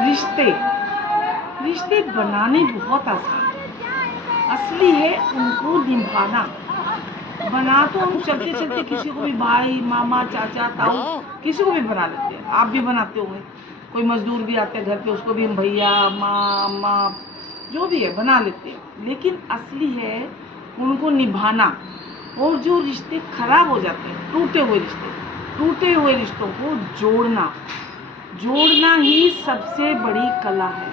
रिश्ते रिश्ते बनाने बहुत आसान है, असली है उनको निभाना। बना तो हम चलते चलते किसी को भी भाई मामा चाचा ताऊ किसी को भी बना लेते हैं, आप भी बनाते होंगे। कोई मजदूर भी आते हैं घर पे, उसको भी हम भैया माँ अम्मा जो भी है बना लेते हैं। लेकिन असली है उनको निभाना। और जो रिश्ते खराब हो जाते हैं, टूटे हुए रिश्तों को जोड़ना ही सबसे बड़ी कला है।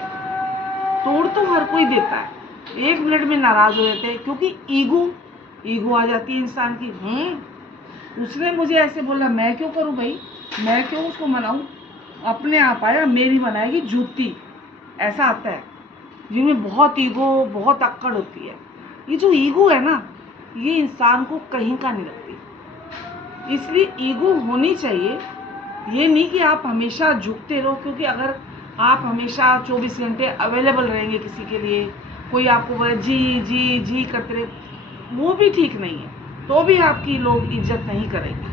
तोड़ तो हर कोई देता है, 1 मिनट में नाराज हो जाते हैं क्योंकि ईगो आ जाती है इंसान की। उसने मुझे ऐसे बोला, मैं क्यों करूं भाई, मैं क्यों उसको मनाऊं, अपने आप आया, मेरी बनाएगी जूती। ऐसा आता है जिनमें बहुत ईगो बहुत अक्कड़ होती है। ये जो ईगो है ना, ये इंसान को कहीं का नहीं रखती। इसलिए ईगो होनी चाहिए। ये नहीं कि आप हमेशा झुकते रहो, क्योंकि अगर आप हमेशा 24 घंटे अवेलेबल रहेंगे किसी के लिए, कोई आपको बोले जी जी जी करते रहे, वो भी ठीक नहीं है। तो भी आपकी लोग इज्जत नहीं करेंगे।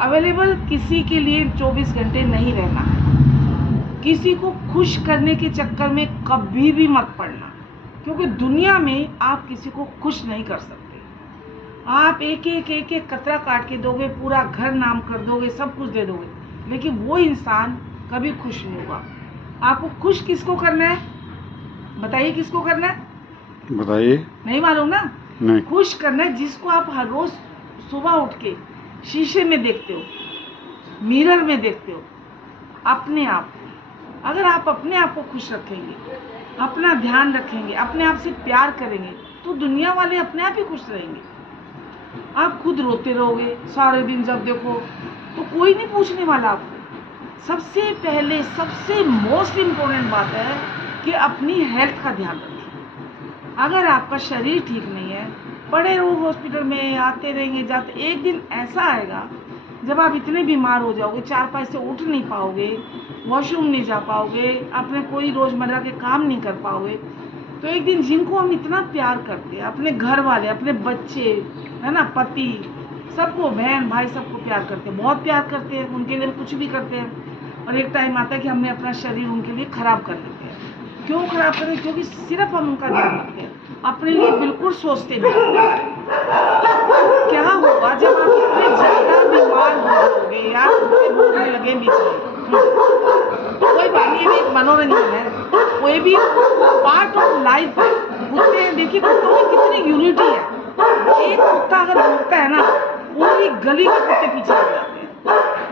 अवेलेबल किसी के लिए 24 घंटे नहीं रहना है। किसी को खुश करने के चक्कर में कभी भी मत पड़ना, क्योंकि दुनिया में आप किसी को खुश नहीं कर सकते। आप एक एक कतरा काट के दोगे, पूरा घर नाम कर दोगे, सब कुछ दे दोगे, लेकिन वो इंसान कभी खुश नहीं होगा। आपको खुश किसको करना है, बताइए किसको करना है, बताइए। नहीं मालूम ना? नहीं। खुश करना है जिसको आप हर रोज सुबह उठ के शीशे में देखते हो, मिरर में देखते हो, अपने आप को। अगर आप अपने आप को खुश रखेंगे, अपना ध्यान रखेंगे, अपने आप से प्यार करेंगे, तो दुनिया वाले अपने आप ही खुश रहेंगे। आप खुद रोते रहोगे सारे दिन, जब देखो तो कोई नहीं पूछने वाला आपको। सबसे पहले सबसे मोस्ट इम्पोर्टेंट बात है कि अपनी हेल्थ का ध्यान रखें। अगर आपका शरीर ठीक नहीं है, पड़े रहो हॉस्पिटल में, आते रहेंगे जाते, एक दिन ऐसा आएगा जब आप इतने बीमार हो जाओगे, 4 पैर से उठ नहीं पाओगे, वॉशरूम नहीं जा पाओगे, अपने कोई रोजमर्रा के काम नहीं कर पाओगे। तो एक दिन जिनको हम इतना प्यार करते हैं, अपने घर वाले, अपने बच्चे, है ना, पति, सबको, बहन भाई, सबको प्यार करते हैं, बहुत प्यार करते हैं, उनके लिए कुछ भी करते हैं। और एक टाइम आता है कि हमने अपना शरीर उनके लिए खराब कर लेते हैं। क्यों खराब करें? क्योंकि सिर्फ हम उनका ध्यान रखते हैं, अपने लिए बिल्कुल सोचते नहीं। क्या होगा जब आप इतने ज्यादा बीमार हो जाओगे यार, बोलने लगे बीच में, कोई बात नहीं, एक मनोरंजन है, कोई भी पार्ट ऑफ लाइफ है। कुत्ते हैं, देखिए कुत्तों में कितनी यूनिटी है। एक कुत्ता अगर भौंकता है ना, पूरी गली के कुत्ते पीछे लग जाते हैं,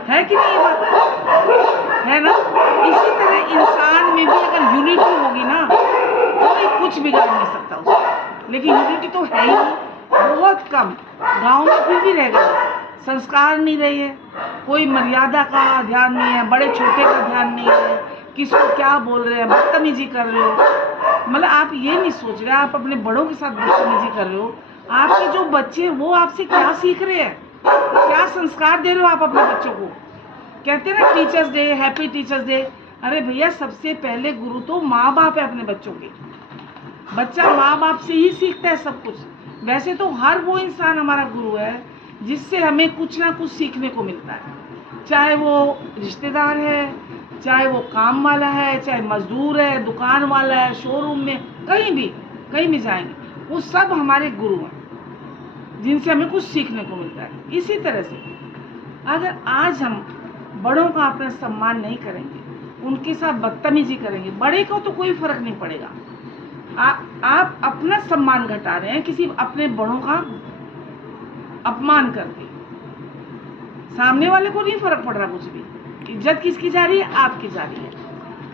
है कि नहीं? ये बात है ना? इसी तरह इंसान में भी अगर यूनिटी होगी ना, कोई कुछ बिगाड़ नहीं सकता उसको। लेकिन यूनिटी तो है ही नहीं, बहुत कम। गांव में फिर भी रह गए, संस्कार नहीं रहे है, कोई मर्यादा का ध्यान नहीं है, बड़े छोटे का ध्यान नहीं है, किसको क्या बोल रहे हैं, बदतमीजी कर रहे हो। मतलब आप ये नहीं सोच रहे, आप अपने बड़ों के साथ बदतमीजी कर रहे हो। आपके जो बच्चे हैं वो आपसे क्या सीख रहे हैं, क्या संस्कार दे रहे हो आप अपने बच्चों को? कहते हैं ना teachers day, happy teachers day. अरे भैया, सबसे पहले गुरु तो माँ बाप है अपने बच्चों के। बच्चा माँ बाप से ही सीखता है सब कुछ। वैसे तो हर वो इंसान हमारा गुरु है जिससे हमें कुछ ना कुछ सीखने को मिलता है, चाहे वो रिश्तेदार है, चाहे वो काम वाला है, चाहे मजदूर है, दुकान वाला है, शोरूम में, कहीं भी जाएंगे, वो सब हमारे गुरु हैं जिनसे हमें कुछ सीखने को मिलता है। इसी तरह से अगर आज हम बड़ों का अपना सम्मान नहीं करेंगे, उनके साथ बदतमीजी करेंगे, बड़े को तो कोई फर्क नहीं पड़ेगा। आप अपना सम्मान घटा रहे हैं किसी अपने बड़ों का अपमान करके, सामने वाले को नहीं फर्क पड़ रहा कुछ भी। इज्जत किसकी जा रही है? आपकी जा रही है।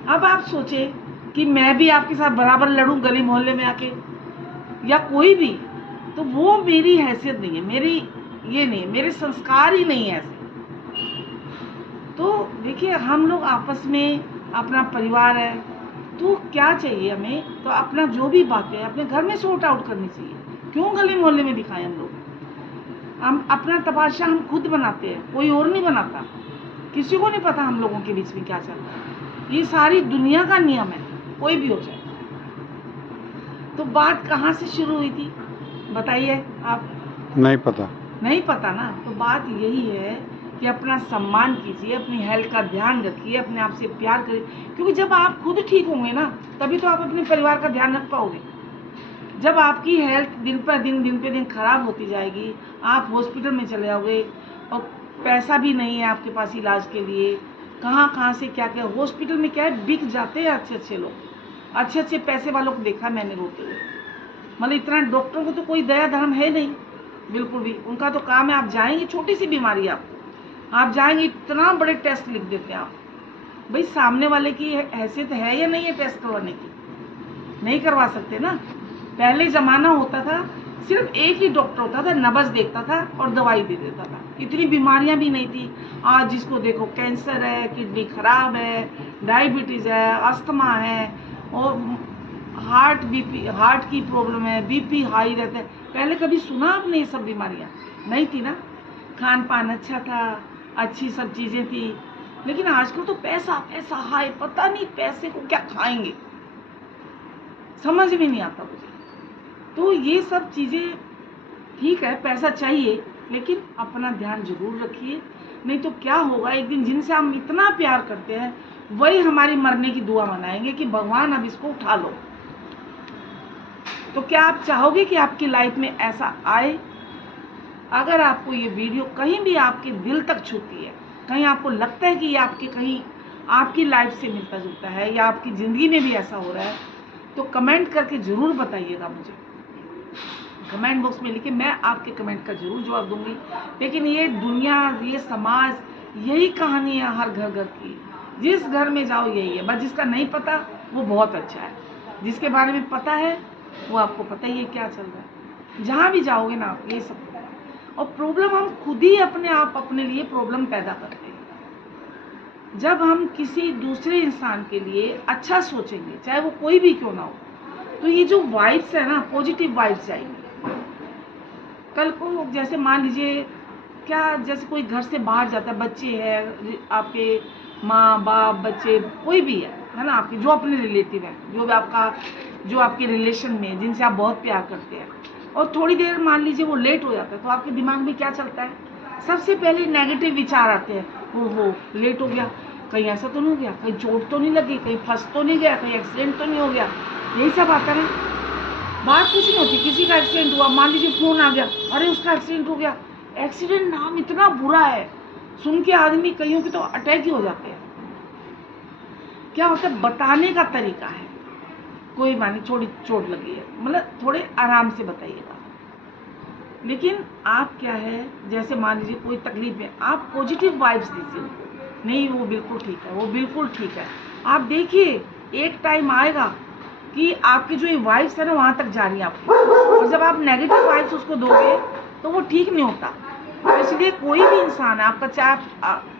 अब आप सोचे कि मैं भी आपके साथ बराबर लड़ूं गली मोहल्ले में आके, या कोई भी, तो वो मेरी हैसियत नहीं है, मेरी ये नहीं है, मेरे संस्कार ही नहीं है ऐसे। तो देखिए, हम लोग आपस में, अपना परिवार है, तो क्या चाहिए हमें? तो अपना जो भी बातें अपने घर में सॉर्ट आउट करनी चाहिए। क्यों गली मोहल्ले में दिखाएं हम लोग? हम अपना तमाशा हम खुद बनाते हैं, कोई और नहीं बनाता। किसी को नहीं पता हम लोगों के बीच में क्या चल रहा है। ये सारी दुनिया का नियम है, कोई भी हो जाए। तो बात कहाँ से शुरू हुई थी, बताइए आप? नहीं पता। नहीं पता ना? तो बात यही है कि अपना सम्मान कीजिए, अपनी हेल्थ का ध्यान रखिए, अपने आप से प्यार करिए, क्योंकि जब आप खुद ठीक होंगे ना तभी तो आप अपने परिवार का ध्यान रख पाओगे। जब आपकी हेल्थ दिन पे दिन खराब होती जाएगी, आप हॉस्पिटल में चले जाओगे और पैसा भी नहीं है आपके पास इलाज के लिए, कहाँ से क्या क्या हॉस्पिटल में क्या है, बिक जाते हैं अच्छे लोग, अच्छे पैसे वालों को देखा मैंने रोते हुए। मतलब इतना डॉक्टर को तो कोई दया धर्म है नहीं बिल्कुल भी। उनका तो काम है, आप जाएंगे छोटी सी बीमारी आपको, आप जाएंगे इतना बड़े टेस्ट लिख देते हैं आप। भाई सामने वाले की हैसियत है या नहीं है टेस्ट करवाने की? नहीं करवा सकते ना। पहले ज़माना होता था सिर्फ एक ही डॉक्टर होता था, नब्ज़ देखता था और दवाई दे देता था, इतनी बीमारियां भी नहीं थी। आज जिसको देखो कैंसर है, किडनी खराब है, डायबिटीज़ है, अस्थमा है और हार्ट की प्रॉब्लम है, बीपी हाई रहता है। पहले कभी सुना आपने ये सब बीमारियां? नहीं थी ना। खान पान अच्छा था, अच्छी सब चीज़ें थी, लेकिन आजकल तो पैसा पैसा हाय, पता नहीं पैसे को क्या खाएंगे, समझ में नहीं आता मुझे। तो ये सब चीज़ें ठीक है, पैसा चाहिए, लेकिन अपना ध्यान जरूर रखिए, नहीं तो क्या होगा, एक दिन जिनसे हम इतना प्यार करते हैं वही हमारी मरने की दुआ मनाएंगे कि भगवान अब इसको उठा लो। तो क्या आप चाहोगे कि आपकी लाइफ में ऐसा आए? अगर आपको ये वीडियो कहीं भी आपके दिल तक छूती है, कहीं आपको लगता है कि ये आपके कहीं आपकी लाइफ से मिलता जुलता है या आपकी ज़िंदगी में भी ऐसा हो रहा है, तो कमेंट करके ज़रूर बताइएगा मुझे। कमेंट बॉक्स में लिखिए, मैं आपके कमेंट का ज़रूर जवाब दूंगी। लेकिन ये दुनिया, ये समाज, यही कहानी है हर घर की। जिस घर में जाओ यही है, बस जिसका नहीं पता वो बहुत अच्छा है, जिसके बारे में पता है वो आपको पता ही है क्या चल रहा है। जहाँ भी जाओगे ना आप ये सब पता है। और प्रॉब्लम हम खुद ही अपने लिए प्रॉब्लम पैदा करते हैं। जब हम किसी दूसरे इंसान के लिए अच्छा सोचेंगे, चाहे वो कोई भी क्यों ना हो, तो ये जो वाइब्स है ना, पॉजिटिव वाइब्स जाएंगी। कल को जैसे मान लीजिए क्या, जैसे कोई घर से बाहर जाता है, बच्चे हैं आपके, माँ बाप बच्चे कोई भी है ना, आपके जो अपने रिलेटिव हैं, जो आपके रिलेशन में, जिनसे आप बहुत प्यार करते हैं, और थोड़ी देर मान लीजिए वो लेट हो जाता है, तो आपके दिमाग में क्या चलता है? सबसे पहले नेगेटिव विचार आते हैं, वो लेट हो गया, कहीं ऐसा तो नहीं हो गया, कहीं चोट तो नहीं लगी, कहीं फंस तो नहीं गया, कहीं एक्सीडेंट तो नहीं हो गया, यही सब आता है। बात कुछ नहीं होती, किसी का एक्सीडेंट हुआ, मान लीजिए फोन आ गया, अरे उसका एक्सीडेंट हो गया। एक्सीडेंट नाम इतना बुरा है, सुन के आदमी कईयों के तो अटैक ही हो जाते हैं। क्या होता है, बताने का तरीका है, कोई मानी थोड़ी चोट लगी है, मतलब थोड़े आराम से बताइएगा। लेकिन आप क्या है, जैसे मान लीजिए कोई तकलीफ है, आप पॉजिटिव वाइब्स दीजिए उनको, नहीं वो बिल्कुल ठीक है, वो बिल्कुल ठीक है। आप देखिए एक टाइम आएगा कि आपकी जो ये वाइब्स है ना वहाँ तक जा रही है आपकी, और जब आप नेगेटिव वाइब्स उसको दोगे तो वो ठीक नहीं होता। तो इसलिए कोई भी इंसान है आपका, चाहे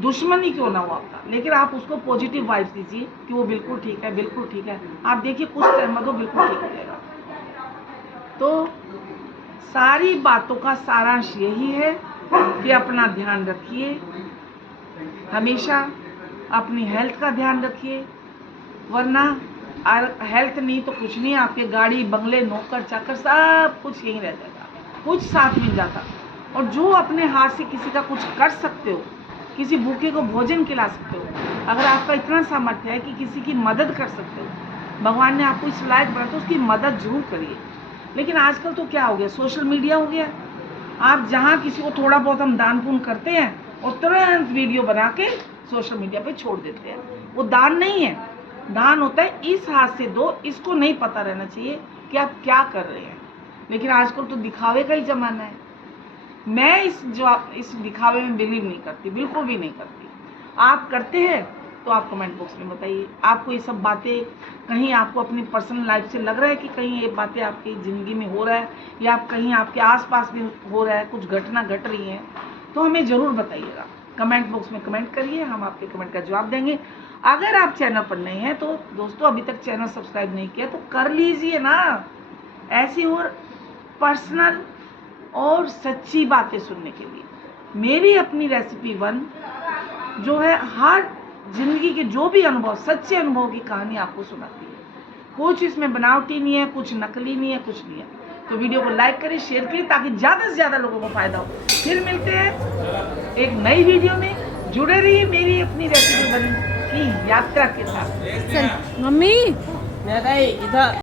दुश्मन ही क्यों ना हो आपका, लेकिन आप उसको पॉजिटिव वाइब्स दीजिए कि वो बिल्कुल ठीक है, बिल्कुल ठीक है। आप देखिए कुछ टाइम बाद वो बिल्कुल ठीक हो जाएगा। तो सारी बातों का सारांश यही है कि अपना ध्यान रखिए, हमेशा अपनी हेल्थ का ध्यान रखिए, वरना हेल्थ नहीं तो कुछ नहीं, आपके गाड़ी बंगले नौकर चाकर सब कुछ यहीं रह जाता, कुछ साथ मिल जाता। और जो अपने हाथ से किसी का कुछ कर सकते हो, किसी भूखे को भोजन खिला सकते हो, अगर आपका इतना सामर्थ्य है कि किसी की मदद कर सकते हो, भगवान ने आपको इस लायक बनाया, तो उसकी मदद जरूर करिए। लेकिन आजकल तो क्या हो गया, सोशल मीडिया हो गया, आप जहाँ किसी को थोड़ा बहुत हम दान पुण्य करते हैं और तुरंत वीडियो बना के सोशल मीडिया पे छोड़ देते हैं। वो दान नहीं है, दान होता है इस हाथ से दो, इसको नहीं पता रहना चाहिए कि आप क्या कर रहे हैं। लेकिन आजकल तो दिखावे का ही ज़माना है। मैं इस दिखावे में बिलीव नहीं करती, बिल्कुल भी नहीं करती। आप करते हैं तो आप कमेंट बॉक्स में बताइए, आपको ये सब बातें कहीं आपको अपनी पर्सनल लाइफ से लग रहा है कि कहीं ये बातें आपकी ज़िंदगी में हो रहा है, या आप कहीं आपके आसपास भी हो रहा है, कुछ घटना घट रही है, तो हमें ज़रूर बताइएगा। कमेंट बॉक्स में कमेंट करिए, हम आपके कमेंट का जवाब देंगे। अगर आप चैनल पर नए हैं तो दोस्तों अभी तक चैनल सब्सक्राइब नहीं किया तो कर लीजिए ना, ऐसी और पर्सनल और सच्ची बातें सुनने के लिए। मेरी अपनी रेसिपी 1 जो है हर जिंदगी के जो भी अनुभव, सच्चे अनुभव की कहानी आपको सुनाती है। कुछ इसमें बनावटी नहीं है, कुछ नकली नहीं है, कुछ नहीं है, तो वीडियो को लाइक करें, शेयर करें, ताकि ज़्यादा से ज़्यादा लोगों को फायदा हो। फिर मिलते हैं एक नई वीडियो में। जुड़े रहिए मेरी अपनी रेसिपी बन की यात्रा के साथ। मम्मी इधर